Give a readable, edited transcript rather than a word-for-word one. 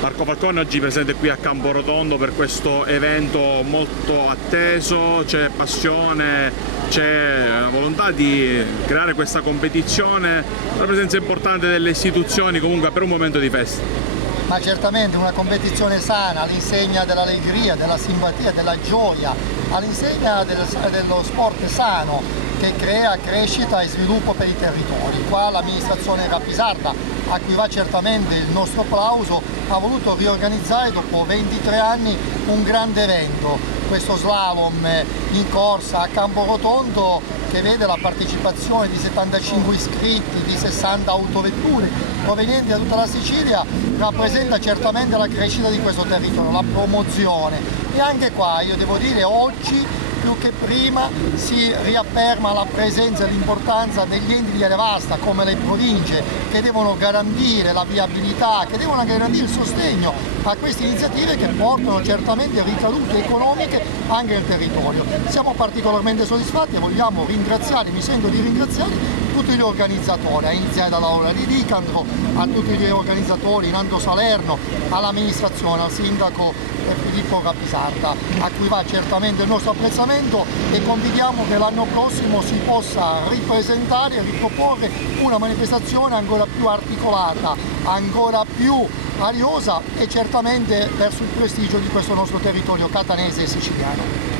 Marco Falcone oggi presente qui a Camporotondo per questo evento molto atteso, c'è passione, c'è la volontà di creare questa competizione, la presenza importante delle istituzioni comunque per un momento di festa. Ma certamente una competizione sana all'insegna dell'allegria, della simpatia, della gioia, all'insegna dello sport sano che crea crescita e sviluppo per i territori. Qua l'amministrazione Rapisarda, a cui va certamente il nostro applauso, ha voluto riorganizzare dopo 23 anni un grande evento, questo slalom in corsa a Camporotondo, che vede la partecipazione di 75 iscritti, di 60 autovetture provenienti da tutta la Sicilia. Rappresenta certamente la crescita di questo territorio, la promozione, e anche qua io devo dire oggi più che prima si riafferma la presenza e l'importanza degli enti di area vasta come le province, che devono garantire la viabilità, che devono garantire il sostegno a queste iniziative che portano certamente ricadute economiche anche nel territorio. Siamo particolarmente soddisfatti e vogliamo ringraziare, mi sento di ringraziare tutti gli organizzatori, a iniziare da Laura Di Nicandro, a tutti gli organizzatori, Nando Salerno, all'amministrazione, al sindaco Filippo Rapisarda, a cui va certamente il nostro apprezzamento, e confidiamo che l'anno prossimo si possa ripresentare e riproporre una manifestazione ancora più articolata, ancora più ariosa e certamente verso il prestigio di questo nostro territorio catanese e siciliano.